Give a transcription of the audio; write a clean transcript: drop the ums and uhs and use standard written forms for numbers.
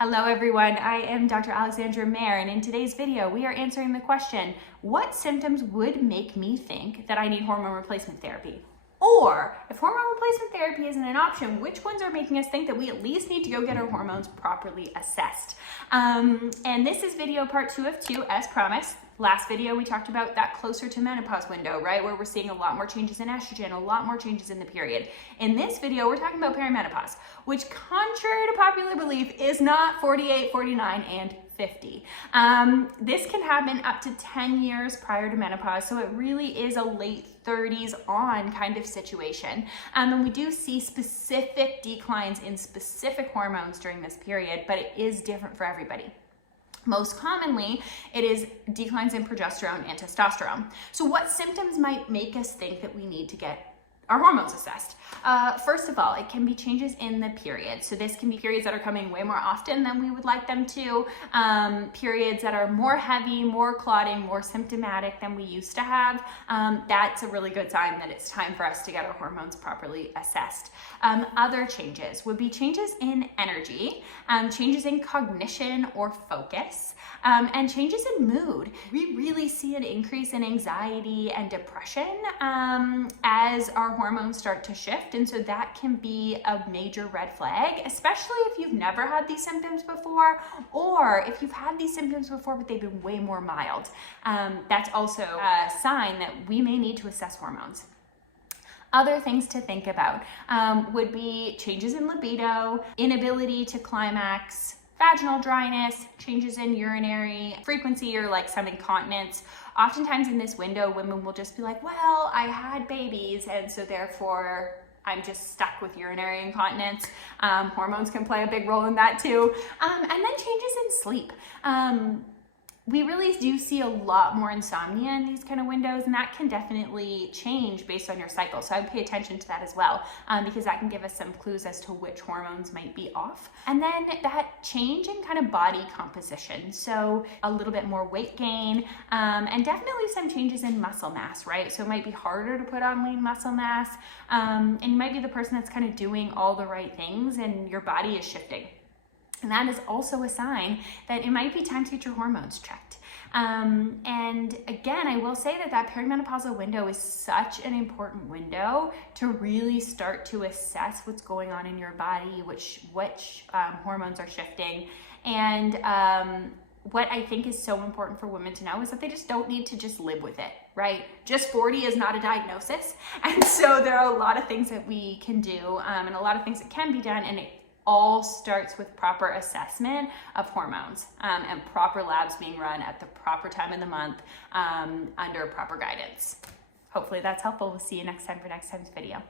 Hello everyone, I am Dr. Alexandra Mayer, and in today's video we are answering the question, what symptoms would make me think that I need hormone replacement therapy? Or, if hormone replacement therapy isn't an option, which ones are making us think that we at least need to go get our hormones properly assessed? And this is video part 2 of 2, as promised. Last video we talked about that closer to menopause window, right? Where we're seeing a lot more changes in estrogen, a lot more changes in the period. In this video, we're talking about perimenopause, which contrary to popular belief is not 48, 49, and 50. This can happen up to 10 years prior to menopause, so it really is a late 30s on kind of situation. And we do see specific declines in specific hormones during this period, but it is different for everybody. Most commonly, it is declines in progesterone and testosterone. So what symptoms might make us think that we need to get our hormones assessed? First of all, it can be changes in the period. So this can be periods that are coming way more often than we would like them to, periods that are more heavy, more clotting, more symptomatic than we used to have. That's a really good sign that it's time for us to get our hormones properly assessed. Other changes would be changes in energy, changes in cognition or focus, and changes in mood. We really see an increase in anxiety and depression as our hormones start to shift, and so that can be a major red flag, especially if you've never had these symptoms before, or if you've had these symptoms before but they've been way more mild. That's also a sign that we may need to assess hormones. Other things to think about would be changes in libido, inability to climax, vaginal dryness, changes in urinary frequency, or like some incontinence. Oftentimes in this window, women will just be like, well, I had babies, and so therefore I'm just stuck with urinary incontinence. Hormones can play a big role in that too. And then changes in sleep. We really do see a lot more insomnia in these kind of windows, and that can definitely change based on your cycle. So I would pay attention to that as well, because that can give us some clues as to which hormones might be off. And then that change in kind of body composition. So a little bit more weight gain, and definitely some changes in muscle mass, right? So it might be harder to put on lean muscle mass, and you might be the person that's kind of doing all the right things and your body is shifting. And that is also a sign that it might be time to get your hormones checked. And again, I will say that perimenopausal window is such an important window to really start to assess what's going on in your body, which hormones are shifting. And what I think is so important for women to know is that they just don't need to just live with it, right? Just 40 is not a diagnosis. And so there are a lot of things that we can do, and a lot of things that can be done, and it all starts with proper assessment of hormones, and proper labs being run at the proper time of the month, under proper guidance. Hopefully that's helpful. We'll see you next time for next time's video.